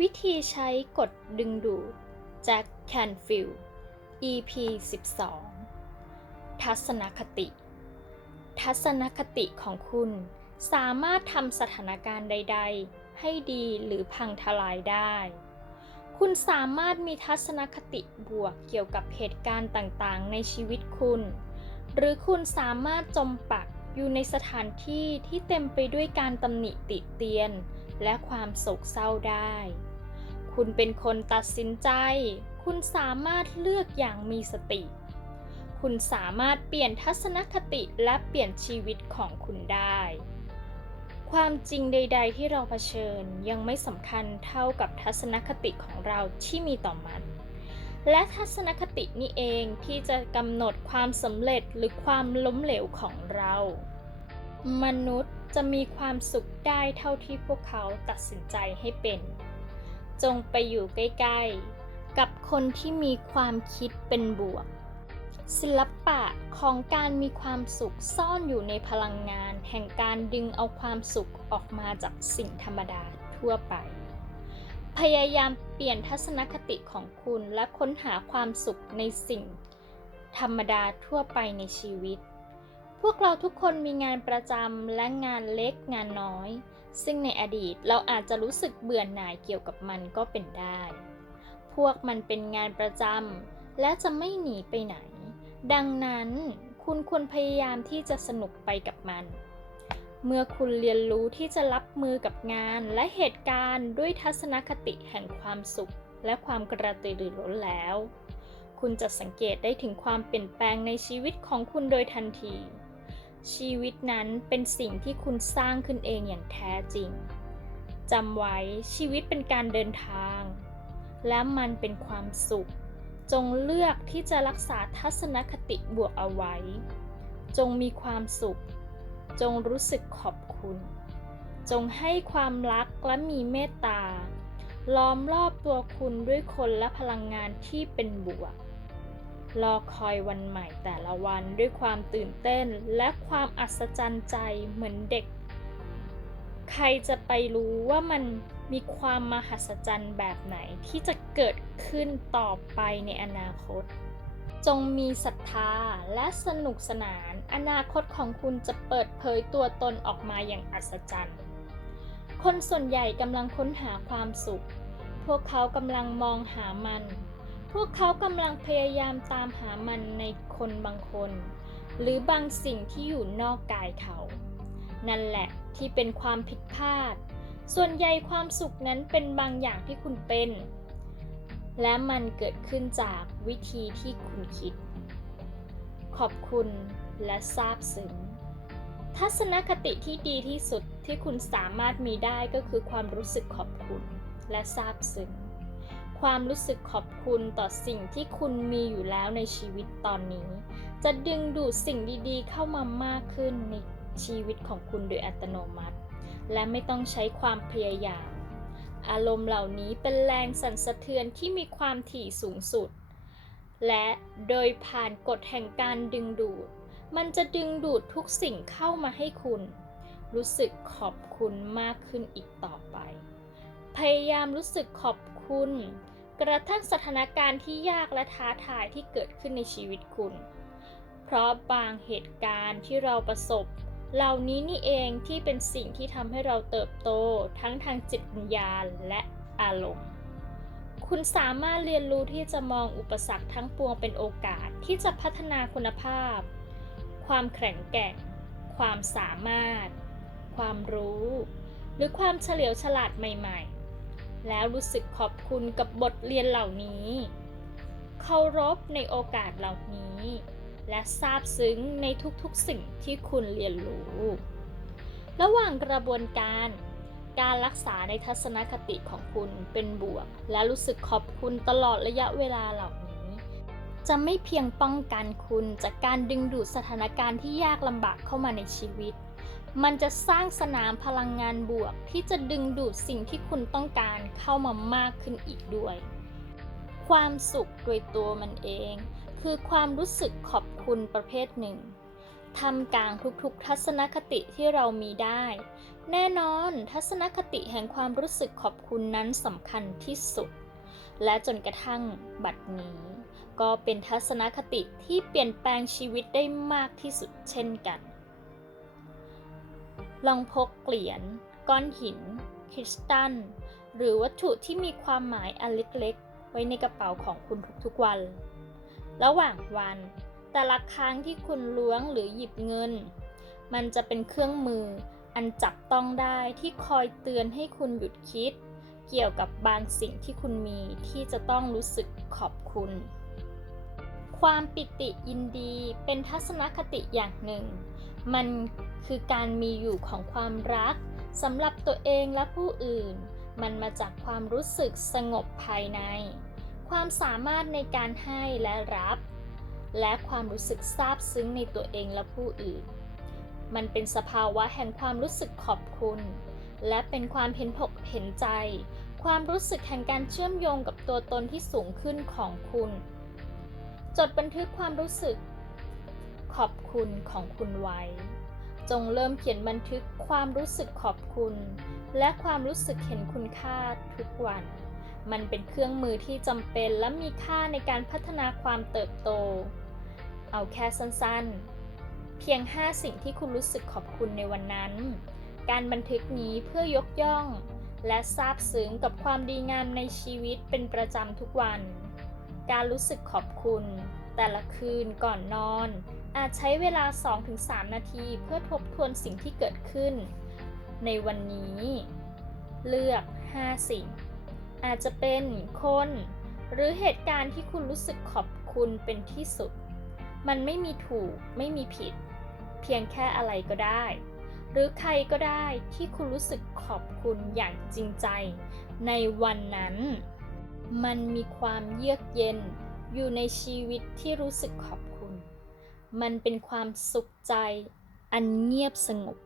วิธีใช้กดดึงดูดแจ็คแคนฟิล EP 12 ทัศนคติ ทัศนคติของคุณสามารถทำสถานการณ์ใด ๆ ให้ดีหรือพังทลายได้ คุณสามารถมีทัศนคติบวกเกี่ยวกับเหตุการณ์ต่างๆ ในชีวิตคุณ หรือคุณสามารถจมปักอยู่ในสถานที่ที่เต็มไปด้วยการตำหนิติเตียน และความโศกเศร้าได้ คุณเป็นคนตัดสินใจ คุณสามารถเลือกอย่างมีสติ คุณสามารถเปลี่ยนทัศนคติและเปลี่ยนชีวิตของคุณได้ ความจริงใด ๆ ที่เราเผชิญยังไม่สำคัญเท่ากับทัศนคติของเราที่มีต่อมัน และทัศนคตินี่เองที่จะกำหนดความสำเร็จหรือความล้มเหลวของเรา มนุษย์จะมีความสุขได้เท่าที่พวกเขาตัดสินใจให้เป็น จงไปอยู่ใกล้ๆ กับคนที่มีความคิดเป็นบวก ศิลปะของการมีความสุขซ่อนอยู่ในพลังงาน แห่งการดึงเอาความสุขออกมาจากสิ่งธรรมดาทั่วไป พยายามเปลี่ยนทัศนคติของคุณและค้นหาความสุขในสิ่ง ธรรมดาทั่วไปในชีวิต พวกเราทุกคนมีงานประจำและงานเล็กงานน้อย ซึ่งในอดีตเราอาจจะรู้สึกเบื่อหน่ายเกี่ยวกับมันก็เป็นได้ พวกมันเป็นงานประจำและจะไม่หนีไปไหน ดังนั้นคุณควรพยายามที่จะสนุกไปกับมัน เมื่อคุณเรียนรู้ที่จะรับมือกับงานและเหตุการณ์ด้วยทัศนคติแห่งความสุข และความกระตือรือร้นแล้ว คุณจะสังเกตได้ถึงความเปลี่ยนแปลงในชีวิตของคุณโดยทันที ชีวิตนั้นเป็นสิ่งที่คุณสร้างขึ้นเองอย่างแท้จริงจำไว้ชีวิตเป็นการเดินทาง และมันเป็นความสุข จงเลือกที่จะรักษาทัศนคติบวกเอาไว้ จงมีความสุข จงรู้สึกขอบคุณ จงให้ความรักและมีเมตตาล้อมรอบตัวคุณด้วยคนและพลังงานที่เป็นบวก รอคอยวันใหม่แต่ละวันด้วยความตื่นเต้นและความอัศจรรย์ใจเหมือนเด็ก ใครจะไปรู้ว่ามันมีความมหัศจรรย์แบบไหนที่จะเกิดขึ้นต่อไปในอนาคต จงมีศรัทธาและสนุกสนาน อนาคตของคุณจะเปิดเผยตัวตนออกมาอย่างอัศจรรย์ คนส่วนใหญ่กำลังค้นหาความสุข พวกเขากำลังมองหามัน พวกเขากำลังพยายามตามหามันในคนบางคน หรือบางสิ่งที่อยู่นอกกายเขา นั่นแหละที่เป็นความผิดพลาด ส่วนใหญ่ความสุขนั้นเป็นบางอย่างที่คุณเป็น และมันเกิดขึ้นจากวิธีที่คุณคิด ขอบคุณและซาบซึ้งทัศนคติที่ดีที่สุดที่คุณสามารถมีได้ก็คือความรู้สึกขอบคุณและซาบซึ้ง ความรู้สึกขอบคุณต่อสิ่งที่คุณมีอยู่แล้วในชีวิตตอนนี้ จะดึงดูดสิ่งดีๆ เข้ามามากขึ้นในชีวิตของคุณโดยอัตโนมัติ และไม่ต้องใช้ความพยายาม อารมณ์เหล่านี้เป็นแรงสั่นสะเทือนที่มีความถี่สูงสุด และโดยผ่านกฎแห่งการดึงดูด มันจะดึงดูดทุกสิ่งเข้ามาให้คุณ รู้สึกขอบคุณมากขึ้นอีกต่อไป พยายามรู้สึกขอบคุณ กระทั่งสถานการณ์ที่ยากและท้าทายที่เกิดขึ้นในชีวิตคุณ เพราะบางเหตุการณ์ที่เราประสบ เหล่านี้นี่เองที่เป็นสิ่งที่ทำให้เราเติบโตทั้งทางจิตวิญญาณและอารมณ์ คุณสามารถเรียนรู้ที่จะมองอุปสรรคทั้งปวงเป็นโอกาสที่จะพัฒนาคุณภาพ ความแข็งแกร่ง ความสามารถ ความรู้ หรือความเฉลียวฉลาดใหม่ ๆ แล้วรู้สึกขอบคุณกับบทเรียนเหล่านี้ เคารพในโอกาสเหล่านี้ และซาบซึ้งในทุกๆสิ่งที่คุณเรียนรู้ ระหว่างกระบวนการการรักษาในทัศนคติของคุณเป็นบวก และรู้สึกขอบคุณตลอดระยะเวลาเหล่านี้ จะไม่เพียงป้องกันคุณจากการดึงดูดสถานการณ์ที่ยากลำบากเข้ามาในชีวิต มันจะสร้างสนามพลังงานบวก ที่จะดึงดูดสิ่งที่คุณต้องการเข้ามามากขึ้นอีกด้วย ความสุขโดยตัวมันเอง คือความรู้สึกขอบคุณประเภทหนึ่งทำกลางทุกๆ ทัศนคติที่เรามีได้ แน่นอนทัศนคติแห่งความรู้สึกขอบคุณนั้นสำคัญที่สุด และจนกระทั่งบัดนี้ ก็เป็นทัศนคติที่เปลี่ยนแปลงชีวิตได้มากที่สุดเช่นกัน ลองพกเหรียญก้อนหิน คริสตัล หรือวัตถุที่มีความหมายอันเล็กๆ ไว้ในกระเป๋าของคุณทุกๆวัน ระหว่างวัน แต่ละครั้งที่คุณล้วงหรือหยิบเงิน มันจะเป็นเครื่องมืออันจับต้องได้ที่คอยเตือนให้คุณหยุดคิด เกี่ยวกับบางสิ่งที่คุณมีที่จะต้องรู้สึกขอบคุณ ความปิติยินดีเป็นทัศนคติอย่างหนึ่ง มันคือการมีอยู่ของความรักสำหรับตัวเองและผู้อื่น มันมาจากความรู้สึกสงบภายใน ความสามารถในการให้และรับ และความรู้สึกซาบซึ้งในตัวเองและผู้อื่น มันเป็นสภาวะแห่งความรู้สึกขอบคุณ และเป็นความเห็นอกเห็นใจ ความรู้สึกแห่งการเชื่อมโยงกับตัวตนที่สูงขึ้นของคุณ จดบันทึกความรู้สึก ขอบคุณของคุณไว้ จงเริ่มเขียนบันทึกความรู้สึกขอบคุณ และความรู้สึกเห็นคุณค่าทุกวัน มันเป็นเครื่องมือที่จำเป็นและมีค่าในการพัฒนาความเติบโต เอาแค่สั้นๆ เพียง 5 สิ่งที่คุณรู้สึกขอบคุณในวันนั้น การบันทึกนี้เพื่อยกย่อง และซาบซึ้งกับความดีงามในชีวิตเป็นประจำทุกวัน การรู้สึกขอบคุณ แต่ละคืนก่อนนอน อาจใช้เวลา 2-3 นาทีเพื่อทบทวนสิ่งที่เกิดขึ้น ในวันนี้ เลือก 5 สิ่ง อาจจะเป็นคน หรือเหตุการณ์ที่คุณรู้สึกขอบคุณเป็นที่สุด มันไม่มีถูกไม่มีผิด เพียงแค่อะไรก็ได้ หรือใครก็ได้ที่คุณรู้สึกขอบคุณอย่างจริงใจ ในวันนั้น มันมีความเยือกเย็น อยู่ในชีวิตที่รู้สึกขอบคุณ มันเป็นความสุขใจอันเงียบสงบ